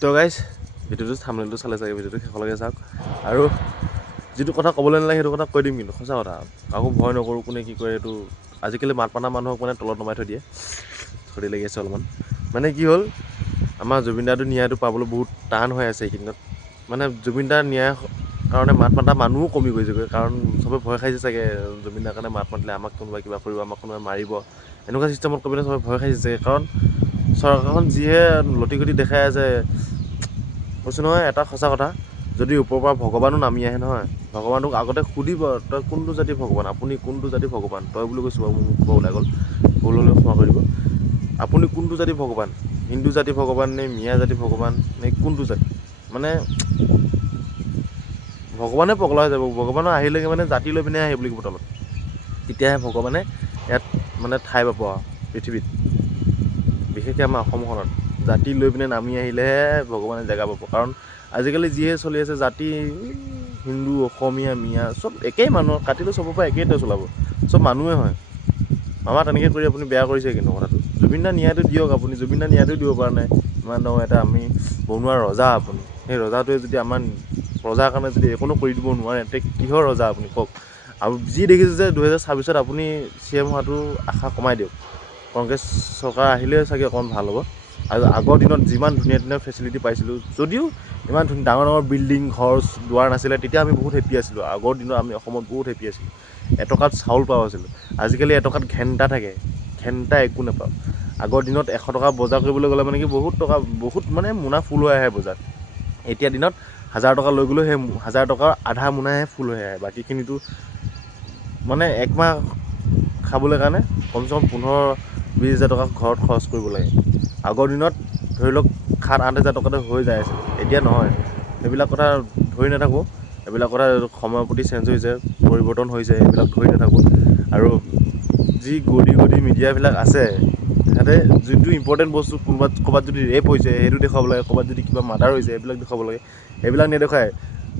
তো গাইজ ভিডিঅ'টো থাম্বনেইলটো চালে চাগে ভিডিঅ'টো শেষলৈকে চাওক আৰু যিটো কথা ক'বলৈ নালাগে সেইটো কথা কৈ দিম কিন্তু সঁচা কথা কাকো ভয় নকৰোঁ কোনে কি কৰে এইটো আজিকালি মাত মাতা মানুহক মানে তলত নমাই থৈ দিয়ে চৰ্দি লাগি আছে অলপমান মানে কি হ'ল আমাৰ জুবিন দাটো ন্যায়টো পাবলৈ বহুত টান হৈ আছে এইকেইদিনত মানে জুবিন দাৰ ন্যায় কাৰণে মাত মাতা মানুহো কমি গৈছেগৈ কাৰণ চবে ভয় খাইছে চাগে জুবিন দাৰ কাৰণে মাত মাতিলে আমাক কোনোবাই কিবা কৰিব আমাক কোনোবাই মাৰিব এনেকুৱা চিষ্টেমত ক'বলৈ চবে ভয় খাইছে চাগে কাৰণ চৰকাৰখন যিহে লটি ঘটি দেখাই আছে কৈছোঁ নহয় এটা সঁচা কথা যদি ওপৰৰ পৰা ভগৱানো নামি আহে নহয় ভগৱানক আগতে সুধিব তই কোনটো জাতি ভগৱান আপুনি কোনটো জাতি ভগৱান তই বুলি কৈছোঁ বাৰু মোৰ ক'ব ওলাই গ'ল ভুল হ'লেও ক্ষমা কৰিব আপুনি কোনটো জাতি ভগৱান হিন্দু জাতি ভগৱান নে মিয়া জাতি ভগৱান নে কোনটো জাতি মানে ভগৱানে পগলা হৈ যাব ভগৱানৰ আহিলেগৈ মানে জাতি লৈ পিনে আহিব লাগিব তলত তেতিয়াহে ভগৱানে ইয়াত মানে ঠাই পাব পৃথিৱীত বিশেষকৈ আমাৰ অসমখনত জাতি লৈ পিনে নামি আহিলেহে ভগৱানে জেগা পাব কাৰণ আজিকালি যিহে চলি আছে জাতি হিন্দু অসমীয়া মিয়া চব একেই মানুহ কাটিলেও চবৰ পৰা একেইটো চলাব চব মানুহে হয় আমাৰ তেনেকৈ কৰি আপুনি বেয়া কৰিছে কিন্তু কথাটো জুবিন দা ন্যায়টো দিয়ক আপুনি জুবিন দা ন্যায়টো দিব পৰা নাই ইমান ডাঙৰ এটা আমি বনোৱা ৰজা আপুনি সেই ৰজাটোৱে যদি আমাৰ প্ৰজাৰ কাৰণে যদি একো কৰি দিব নোৱাৰে তে কিহৰ ৰজা আপুনি কওক আৰু যি দেখিছোঁ যে 2026 আপুনি CM হোৱাটো আশা কমাই দিয়ক কংগ্ৰেছ চৰকাৰ আহিলে চাগে অকণমান ভাল হ'ব আৰু আগৰ দিনত যিমান ধুনীয়া ধুনীয়া ফেচিলিটি পাইছিলোঁ যদিও ইমান ডাঙৰ ডাঙৰ বিল্ডিং ঘৰ দুৱাৰ নাছিলে তেতিয়া আমি বহুত হেপী আছিলোঁ আগৰ দিনত আমি অসমত বহুত হেপী আছিলোঁ এটকাত চাউল পোৱা আছিলোঁ আজিকালি এটকাত ঘেণ্টা থাকে ঘেণ্টা একো নাপাওঁ আগৰ দিনত 100 টকা বজাৰ কৰিবলৈ গ'লে মানে কি বহুত মানে মোনা ফুল হৈ আহে বজাৰত এতিয়া দিনত 1000 টকা লৈ গ'লেও সেই 1000 টকাৰ আধা মোনাহে ফুল হৈ আহে বাকীখিনিতো মানে একমাহ খাবলৈ কাৰণে কমচে কম 15-20 হাজাৰ টকা ঘৰত খৰচ কৰিব লাগে আগৰ দিনত ধৰি লওক 7-8 হাজাৰ টকাতে হৈ যায় আছিল এতিয়া নহয় সেইবিলাক কথা ধৰি নাথাকোঁ এইবিলাক কথা সময়ৰ প্ৰতি চেঞ্জ হৈছে পৰিৱৰ্তন হৈছে এইবিলাক ধৰি নাথাকোঁ আৰু যি গদি মিডিয়াবিলাক আছে সিহঁতে যোনটো ইম্পৰ্টেণ্ট বস্তু ক'ৰবাত যদি ৰেপ হৈছে সেইটো দেখুৱাব লাগে ক'ৰবাত যদি কিবা মাৰ্ডাৰ হৈছে এইবিলাক দেখুৱাব লাগে এইবিলাক নেদেখুৱায়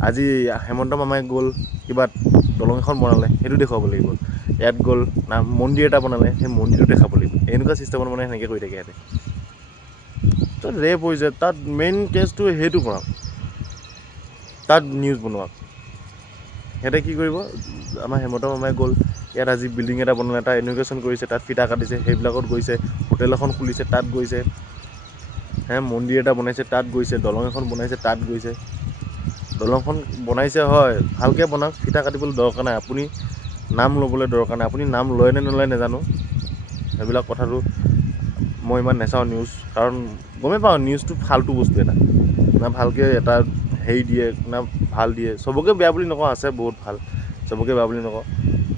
আজি হেমন্ত মামাই গ'ল কিবা দলং এখন বনালে সেইটো দেখুৱাব লাগিব ইয়াত গ'ল না মন্দিৰ এটা বনালে সেই মন্দিৰটো দেখাব লাগিব এনেকুৱা চিষ্টেমত মানে সেনেকৈ কৰি থাকে সিহঁতে তো ৰেপ হৈছে তাত মেইন কেছটো সেইটো কৰাওক তাত নিউজ বনোৱাক সিহঁতে কি কৰিব আমাৰ হেমন্ত মামাই গ'ল ইয়াত আজি বিল্ডিং এটা বনালে এটা ইন'গ্ৰেশ্যন কৰিছে তাত ফিটা কাটিছে সেইবিলাকত গৈছে হোটেল এখন খুলিছে তাত গৈছে মন্দিৰ এটা বনাইছে তাত গৈছে দলং এখন বনাইছে তাত গৈছে দলংখন বনাইছে হয় ভালকৈ বনাওক ফিটা কাটিবলৈ দৰকাৰ নাই আপুনি নাম ল'বলৈ দৰকাৰ নাই আপুনি নাম লয় নে নলয় নাজানো সেইবিলাক কথাটো মই ইমান নাচাওঁ নিউজ কাৰণ গমেই পাওঁ নিউজটো ফাল্টু বস্তু এটা না ভালকৈ এটা হেৰি দিয়ে না ভাল দিয়ে চবকে বেয়া বুলি নকওঁ আছে বহুত ভাল চবকে বেয়া বুলি নকওঁ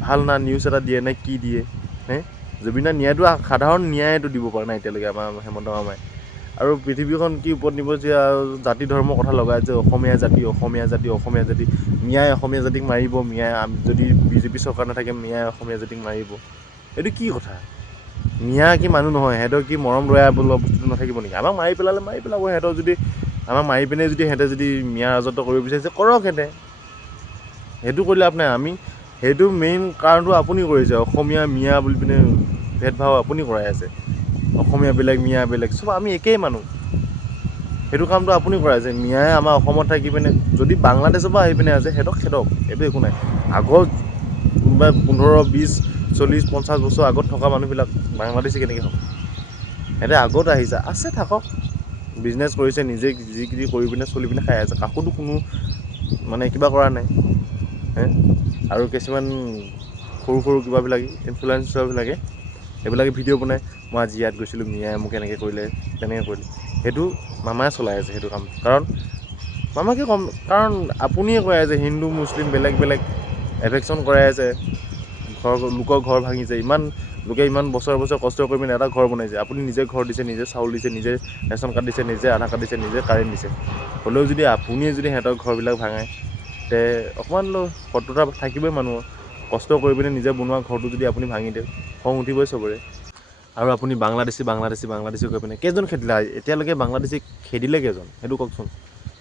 ভাল না নিউজ এটা দিয়ে নে কি দিয়ে জুবিনৰ ন্যায়টো সাধাৰণ ন্যায়টো দিব পৰা নাই এতিয়ালৈকে আমাৰ হেমন্ত মামাই আৰু পৃথিৱীখন কি ওপৰত নিব যে জাতি ধৰ্মৰ কথা লগাই যে অসমীয়া জাতি মিয়াই অসমীয়া জাতিক মাৰিব মিয়াই যদি বিজেপি চৰকাৰ নাথাকে মিয়াই অসমীয়া জাতিক মাৰিব এইটো কি কথা মিয়া কি মানুহ নহয় সিহঁতৰ কি মৰম দয়া বোলা বস্তুটো নাথাকিব নেকি আমাক মাৰি পেলাব সিহঁতৰ যদি আমাক মাৰি পিনে যদি সিহঁতে যদি মিয়া ৰাজত্ব কৰিব বিচাৰিছে কৰক সিহঁতে সেইটো কৰিলে আপোনাৰ আমি সেইটো মেইন কাৰণটো আপুনি কৰিছে অসমীয়া মিয়া বুলি পিনে ভেদভাৱ আপুনি কৰাই আছে অসমীয়া বেলেগ মিয়া বেলেগ চব আমি একেই মানুহ সেইটো কামটো আপুনি কৰাইছে মিয়াই আমাৰ অসমত থাকি পিনে যদি বাংলাদেশৰ পৰা আহি পিনে আছে সিহঁতক এইটো একো নাই আগৰ কোনোবাই 15-20-40-50 বছৰ আগত থকা মানুহবিলাক বাংলাদেশী কেনেকৈ হ'ব সিহঁতে আগত আহিছে আছে থাকক বিজনেছ কৰিছে নিজে যিখিনি কৰি পিনে চলি পিনে খাই আছে কাকোতো কোনো মানে কিবা কৰা নাই আৰু কিছুমান সৰু কিবাবিলাকে ইনফ্লুৱেঞ্চাৰবিলাকে সেইবিলাকে ভিডিঅ' বনায় মই আজি ইয়াত গৈছিলোঁ মিয়াই মোক এনেকৈ কৰিলে তেনেকৈ কৰিলে সেইটো মামাই চলাই আছে সেইটো কাম কাৰণ মামাকে কম কাৰণ আপুনিয়ে কৈ আছে হিন্দু মুছলিম বেলেগ এফেকশ্যন কৰাই আছে লোকৰ ঘৰ ভাঙিছে লোকে ইমান বছৰ কষ্ট কৰি পিনে এটা ঘৰ বনাইছে আপুনি নিজে ঘৰ দিছে নিজে চাউল দিছে নিজে ৰেচন কাৰ্ড দিছে নিজে আধাৰ কাৰ্ড দিছে নিজে কাৰেণ্ট দিছে হ'লেও যদি আপুনিয়ে যদি সিহঁতৰ ঘৰবিলাক ভাঙায় তে অকণমান শত্ৰুতা থাকিবই মানুহৰ কষ্ট কৰি পিনে নিজে বনোৱা ঘৰটো যদি আপুনি ভাঙি দিয়ে খং উঠিবই চবৰে আৰু আপুনি বাংলাদেশী কৈ পিনে কেইজন খেদিলে এতিয়ালৈকে বাংলাদেশী খেদিলে কেইজন সেইটো কওকচোন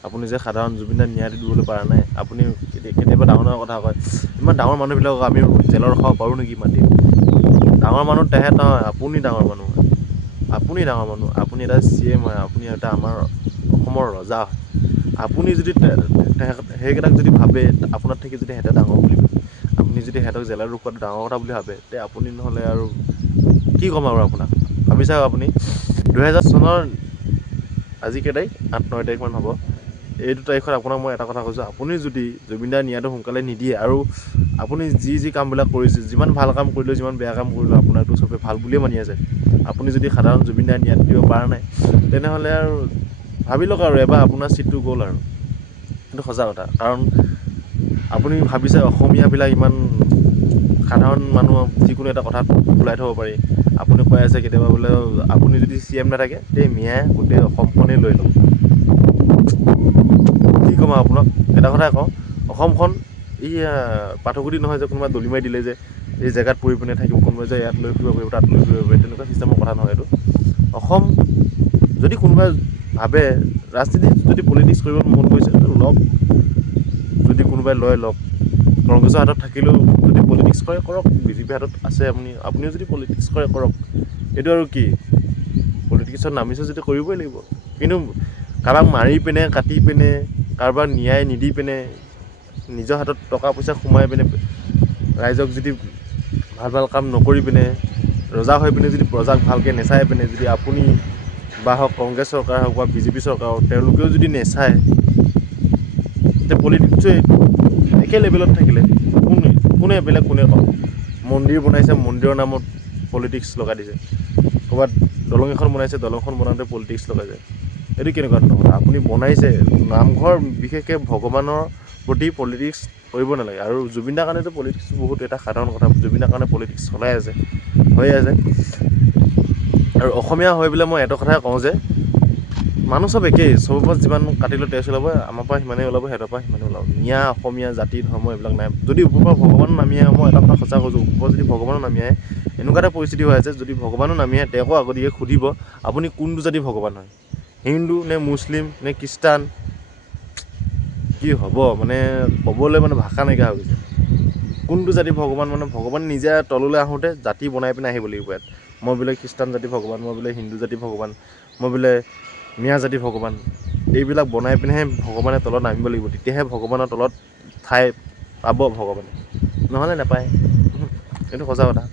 আপুনি যে সাধাৰণ জুবিন দাৰ ন্যায়টো দিবলৈ পৰা নাই আপুনি কেতিয়াবা ডাঙৰ কথা কয় ইমান ডাঙৰ মানুহবিলাকক আমি জেলত ৰখাব পাৰোঁ নেকি ইমান দিন ডাঙৰ মানুহ তেহেঁত নহয় আপুনি ডাঙৰ মানুহ হয় আপুনি ডাঙৰ মানুহ, আপুনি এটা CM হয়, আপুনি এটা আমাৰ অসমৰ ৰজা হয়। আপুনি যদি সেইকেইটাক যদি ভাবে আপোনাক থাকি যদি সিহঁতে ডাঙৰ বুলি ভাবে, আপুনি যদি সিহঁতক জেলত ৰখোৱাটো ডাঙৰ কথা বুলি ভাবে, তে আপুনি নহ'লে আৰু কি ক'ম আৰু আপোনাক। ভাবি চাওক আপুনি 2000 চনৰ আজি কেই তাৰিখ 8-9 তাৰিখমান হ'ব, এইটো তাৰিখত আপোনাক মই এটা কথা কৈছোঁ, আপুনি যদি জুবিনদাৰ ন্যায়টো সোনকালে নিদিয়ে আৰু আপুনি যি কামবিলাক কৰিছে, যিমান ভাল কাম কৰিলেও যিমান বেয়া কাম কৰিলেও আপোনাকতো চবে ভাল বুলিয়ে মানি আছে, আপুনি যদি সাধাৰণ জুবিনদাৰ ন্যায় দিব পৰা নাই, তেনেহ'লে আৰু ভাবি লওক আৰু এবাৰ আপোনাৰ চিটটো গ'ল আৰু। সেইটো সঁচা কথা। কাৰণ আপুনি ভাবিছে অসমীয়াবিলাক ইমান সাধাৰণ মানুহ যিকোনো এটা কথাত ওলাই থ'ব পাৰি। আপুনি কৈ আছে কেতিয়াবা বোলে আপুনি যদি CM নাথাকে তে মিয়াই গোটেই অসমখনেই লৈ ল'ব। কি ক'ম আৰু আপোনাক, এটা কথাই কওঁ, অসমখন এই পাঠগুটি নহয় যে কোনোবা দলি মাৰি দিলে যে এই জেগাত পৰি পিনে থাকিব, কোনোবাই যে ইয়াত লৈ ফুৰিব পাৰিব, তাত লৈ ফুৰিব পাৰিব, তেনেকুৱা চিষ্টেমৰ কথা নহয় এইটো। অসম যদি কোনোবাই ভাবে ৰাজনীতিত যদি পলিটিক্স কৰিব মন কৰিছে লওক, যদি কোনোবাই লওক, কংগ্ৰেছৰ হাতত থাকিলেও যদি পলিটিক্স কৰে কৰক, BJP হাতত আছে, আপুনিও যদি পলিটিক্স কৰে কৰক, এইটো আৰু কি, পলিটিক্সত নামিছে যদি কৰিবই লাগিব। কিন্তু কাৰোবাক মাৰি পিনে কাটি পিনে কাৰোবাক ন্যায় নিদি পিনে নিজৰ হাতত টকা পইচা সোমাই পিনে ৰাইজক যদি ভাল কাম নকৰি পিনে ৰজা হৈ পিনে যদি প্ৰজাক ভালকৈ নেচাই পিনে যদি আপুনি বা হওক কংগ্ৰেছ চৰকাৰ হওক বা BJP চৰকাৰ হওক তেওঁলোকেও যদি নেচায়, তেতিয়া পলিটিক্সে একে লেভেলত থাকিলে কোনে বেলেগ কোনে কওঁ। মন্দিৰ বনাইছে, মন্দিৰৰ নামত পলিটিক্স লগাই দিছে, ক'ৰবাত দলং এখন বনাইছে, দলংখন বনাওঁতে পলিটিক্স লগাই যায়। এইটো কেনেকুৱা ধৰণৰ কথা। আপুনি বনাইছে নামঘৰ, বিশেষকৈ ভগৱানৰ প্ৰতি পলিটিক্স কৰিব নালাগে। আৰু জুবিনদাৰ কাৰণেতো পলিটিক্স বহুত এটা সাধাৰণ কথা, জুবিনদাৰ কাৰণে পলিটিক্স চলাই আছে, হৈয়ে আছে। আৰু অসমীয়া হৈ পেলাই মই এটা কথাই কওঁ যে মানুহ চব একেই, চবৰ পৰা যিমান কাটিলৈ তেজ ওলাব, আমাৰ পৰা সিমানেই ওলাব, সিহঁতৰ পৰা সিমানেই ওলাব। মিঞা অসমীয়া জাতি ধৰ্ম এইবিলাক নাই। যদি ওপৰৰ পৰা ভগৱানো নামি আহে, মই এটা কথা সঁচা কৈছোঁ, ওপৰত যদি ভগৱানো নামি আহে, এনেকুৱা এটা পৰিস্থিতি হৈ আছে, যদি ভগৱানো নামি আহে তেওঁকো আগতীয়াকৈ সুধিব আপুনি কোনটো জাতি ভগৱান হয়, হিন্দু নে মুছলিম নে খ্ৰীষ্টান, কি হ'ব মানে ক'বলৈ মানে ভাষা নাইকিয়া হৈ গৈছে। কোনটো জাতি ভগৱান, মানে ভগৱান নিজে তললৈ আহোঁতে জাতি বনাই পিনে আহিব লাগিব ইয়াত। মই বোলে খ্ৰীষ্টান জাতি ভগৱান, মই বোলে হিন্দু জাতি ভগৱান, মই বোলে মিঞা জাতি ভগৱান, এইবিলাক বনাই পিনেহে ভগৱানে তলত নামিব লাগিব, তেতিয়াহে ভগৱানৰ তলত ঠাই পাব ভগৱানে, নহ'লে নাপায়। এইটো সঁচা কথা।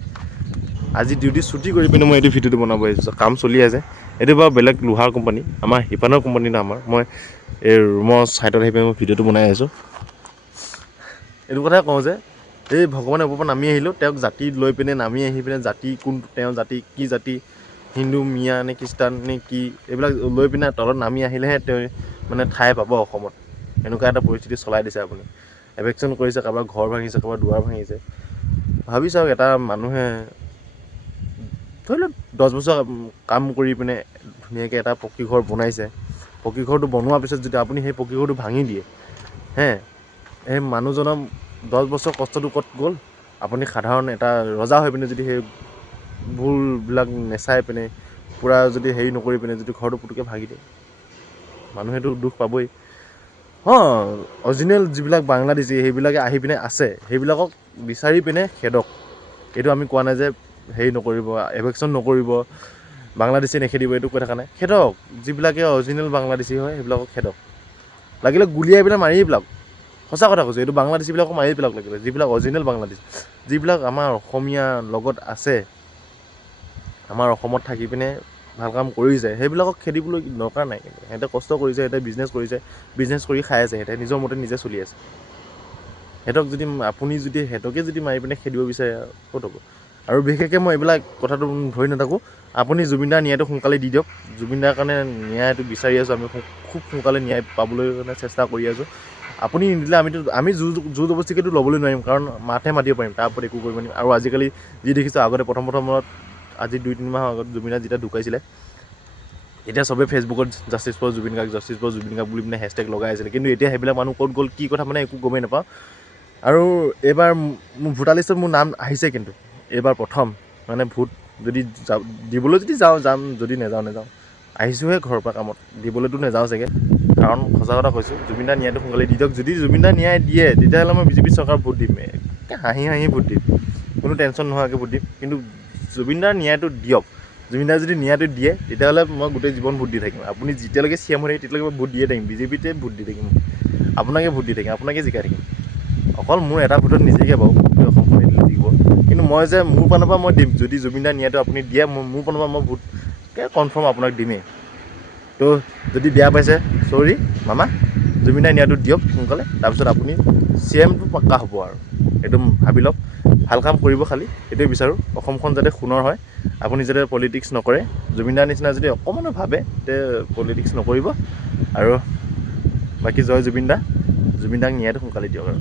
আজি ডিউটি ছুটি কৰি পিনে মই এইটো ভিডিঅ'টো বনাব আহিছোঁ, কাম চলি আছে। এইটো বাৰু বেলেগ লোহাৰ কোম্পানী, আমাৰ সিপানৰ কোম্পানী না আমাৰ, মই এই ৰুমৰ ছাইডত আহি পিনে মই ভিডিঅ'টো বনাই আছোঁ। এইটো কথাই কওঁ যে এই ভগৱানে ওপৰৰ পৰা নামি আহিলেও তেওঁক জাতি লৈ পিনে নামি আহি পিনে জাতি কোনটো, তেওঁৰ জাতি কি জাতি, হিন্দু মিঞা নে খ্ৰীষ্টান নে কি, এইবিলাক লৈ পিনে তলত নামি আহিলেহে তেওঁ মানে ঠাই পাব অসমত। এনেকুৱা এটা পৰিস্থিতি চলাই দিছে আপুনি। এভেকশ্যন কৰিছে, কাৰোবাৰ ঘৰ ভাঙিছে, কাৰোবাৰ দুৱাৰ ভাঙিছে। ভাবি চাওক, এটা মানুহে ধৰি লওক 10 বছৰ কাম কৰি পিনে ধুনীয়াকৈ এটা পকী ঘৰ বনাইছে, পকী ঘৰটো বনোৱাৰ পিছত যদি আপুনি সেই পকী ঘৰটো ভাঙি দিয়ে, সেই মানুহজনৰ 10 বছৰ কষ্টটো ক'ত গ'ল। আপুনি সাধাৰণ এটা ৰজা হৈ পিনে যদি সেই ভুলবিলাক নেচাই পিনে পূৰা যদি হেৰি নকৰি পিনে যদি ঘৰটো পুটুকৈ ভাঙি দিয়ে, মানুহেতো দুখ পাবই। অৰিজিনেল যিবিলাক বাংলাদেশী সেইবিলাকে আহি পিনে আছে, সেইবিলাকক বিচাৰি পিনে খেদক। এইটো আমি কোৱা নাই যে হেৰি নকৰিব, এভেকশ্যন নকৰিব, বাংলাদেশী নেখেদিব, এইটো কৈ থকা নাই। খেদক, যিবিলাকে অৰিজিনেল বাংলাদেশী হয় সেইবিলাকক খেদক, লাগিলে গুলিয়াই পিনে মাৰিয়ে পেলাওক। সঁচা কথা কৈছোঁ, এইটো বাংলাদেশীবিলাকক মাৰিয়ে পেলাওক লাগিলে, যিবিলাক অৰিজিনেল বাংলাদেশী, যিবিলাক আমাৰ অসমীয়া লগত আছে, আমাৰ অসমত থাকি পিনে ভাল কাম কৰিছে, সেইবিলাকক খেদিবলৈ দৰকাৰ নাই। সিহঁতে কষ্ট কৰিছে, সিহঁতে বিজনেছ কৰি খাই আছে, সিহঁতে নিজৰ মতে নিজে চলি আছে। সিহঁতক যদি আপুনি যদি সিহঁতকে যদি মাৰি পিনে খেদিব বিচাৰে, ক'ত হ'ব। আৰু বিশেষকৈ মই এইবিলাক কথাটো ধৰি নাথাকোঁ, আপুনি জুবিনদাৰ ন্যায়টো সোনকালে দি দিয়ক। জুবিনদাৰ কাৰণে ন্যায়টো বিচাৰি আছোঁ, আমি খুব সোনকালে ন্যায় পাবলৈ কাৰণে চেষ্টা কৰি আছোঁ। আপুনি নিদিলে আমি জোৰ জবৰদস্তিকেতো ল'বলৈ নোৱাৰিম, কাৰণ মাতহে মাতিব পাৰিম, তাৰ ওপৰত একো কৰিব নোৱাৰিম। আৰু আজিকালি যি দেখিছোঁ, আগতে প্ৰথমত আজি 2-3 মাহৰ আগত জুবিনদা যেতিয়া ঢুকাইছিলে, এতিয়া চবেই ফেচবুকত জাষ্টিছ ফৰ জুবিন গাৰ্গ বুলি পিনে হেছটেগ লগাই আছিলে। কিন্তু এতিয়া সেইবিলাক মানুহ ক'ত গ'ল, কি কথা মানে একো গমেই নাপাওঁ। আৰু এইবাৰ মোৰ ভোটাৰ লিষ্টত মোৰ নাম আহিছে, কিন্তু এইবাৰ প্ৰথম মানে ভোট যদি দিবলৈ যদি যাম, যদি নাযাওঁ। আহিছোঁহে ঘৰৰ পৰা কামত, দিবলৈতো নাযাওঁ চাগে। কাৰণ সঁচা কথা কৈছোঁ, জুবিনদাৰ ন্যায়টো সোনকালে দি দিয়ক। যদি জুবিনদাৰ ন্যায় দিয়ে, তেতিয়াহ'লে মই BJP চৰকাৰক ভোট দিম, হাঁহি ভোট দিম, কোনো টেনশ্যন নোহোৱাকৈ ভোট দিম। কিন্তু জুবিনদাৰ ন্যায়টো দিয়ক। জুবিনদাই যদি ন্যায়টো দিয়ে তেতিয়াহ'লে মই গোটেই জীৱন ভোট দি থাকিম। আপুনি যেতিয়ালৈকে CM হৈ থাকে তেতিয়ালৈকে মই ভোট দিয়ে থাকিম, BJPতে ভোট দি থাকিম, আপোনাকে ভোট দি থাকিম, আপোনাকে জিকাই থাকিম। অকল মোৰ এটা ভোটত নিজেকে বাৰু অসমখন জিকিব, কিন্তু মই যে মোৰ ফালৰ পৰা মই দিম। যদি জুবিনদাৰ ন্যায়টো আপুনি দিয়ে মোৰ ফালৰ পৰা মই ভোট কনফাৰ্ম আপোনাক দিমেই। তো যদি বেয়া পাইছে চৰি মামা, জুবিনদাৰ ন্যায়টো দিয়ক সোনকালে, তাৰপিছত আপুনি CMটো পাক্কা হ'ব আৰু সেইটো ভাবি লওক। ভাল কাম কৰিব, খালি সেইটোৱে বিচাৰোঁ, অসমখন যাতে সোণৰ হয়। আপুনি যাতে পলিটিক্স নকৰে, জুবিনদাৰ নিচিনা যদি অকণমানো ভাবে তে পলিটিক্স নকৰিব। আৰু বাকী জয় জুবিনদা, জুবিনদাক ন্যায়টো সোনকালে দিয়ক আৰু।